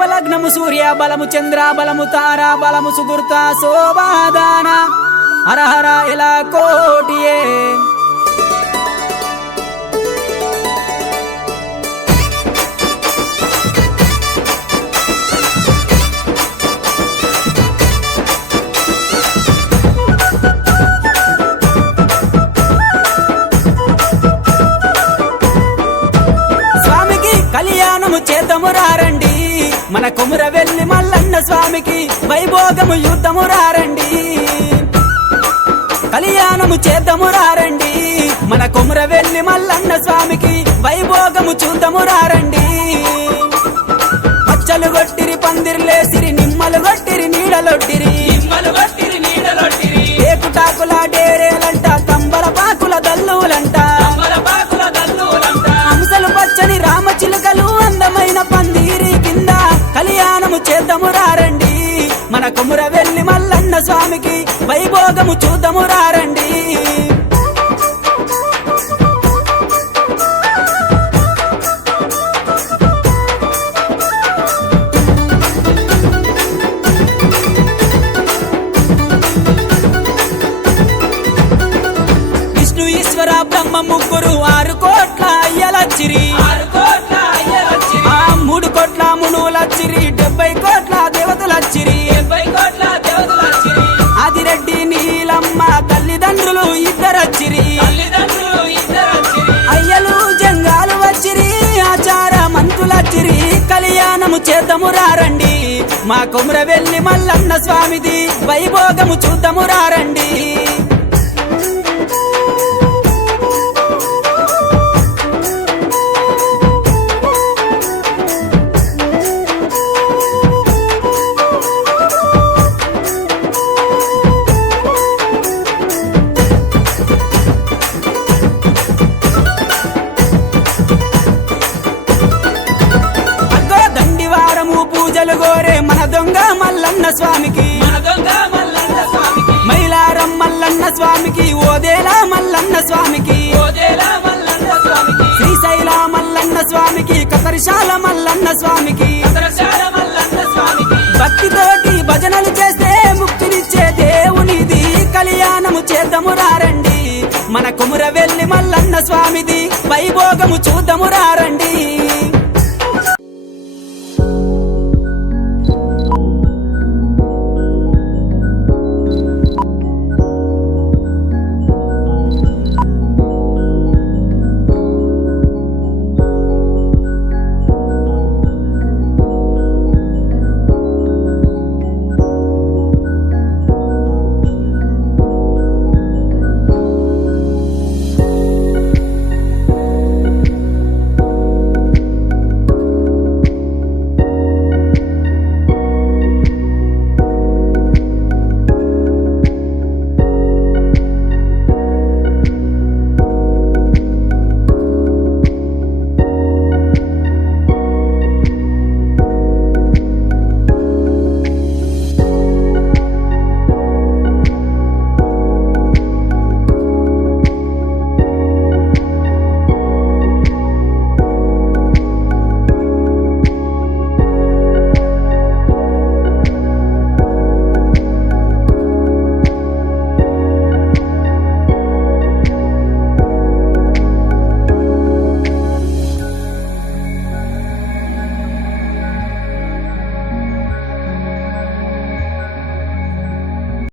శుభలగ్నము సూర్య బలము చంద్ర బలము తార బలము సుగుర్త శోభాదాన హరహర ఇలా కోటియే కళ్యాణము చేతము రారండి మన కొమురవెల్లి మల్లన్న స్వామికి వైభోగము యుద్ధము రారండి కళ్యాణము చేతము రారండి మన కొమురవెల్లి మల్లన్న స్వామికి వైభోగము చూద్దాము రారండి పచ్చలు గొట్టిరి పందిర్లేసిరి నిమ్మలు గొట్టిరి నీడలొట్టిరి ఏకుటాకుల డేరేలంట తంబల పాకుల దల్లులంట హంసలు పచ్చని రామచిలుకలు అందమైన పందిరి కింద కళ్యాణము చేద్దాము రారండి మన కొమురవెల్లి మల్లన్న స్వామికి వైభోగము చూద్దాము రారండి విష్ణు ఈశ్వర బ్రహ్మ ముగ్గురు 6 కోట్ల అయ్యలచ్చిరి 3 కోట్ల మునులచ్చిరి 70 కోట్ల దేవతలచ్చిరి ఆదిరెడ్డి నీలమ్మ తల్లిదండ్రులు ఇద్దరచ్చిరి అయ్యలు జంగాలు వచ్చిరి ఆచార మంతులచ్చిరి కళ్యాణము చేద్దాము రారండి మా కొమురవెల్లి మల్లన్న స్వామిది వైభోగము చూద్దాము రారండి పూజలు గోరే మన దొంగ మల్లన్న స్వామికి మైలారం మల్లన్న స్వామికి ఓదేలా మల్లన్న స్వామికి శ్రీశైల మల్లన్న స్వామికి కతరిశాల మల్లన్న స్వామికి భక్తితోటి భజనలు చేస్తే ముక్తినిచ్చే దేవునిది కళ్యాణము చేద్దాము రారండి మన కొమురవెల్లి మల్లన్న స్వామిది వైభోగము చూద్దాము రారండి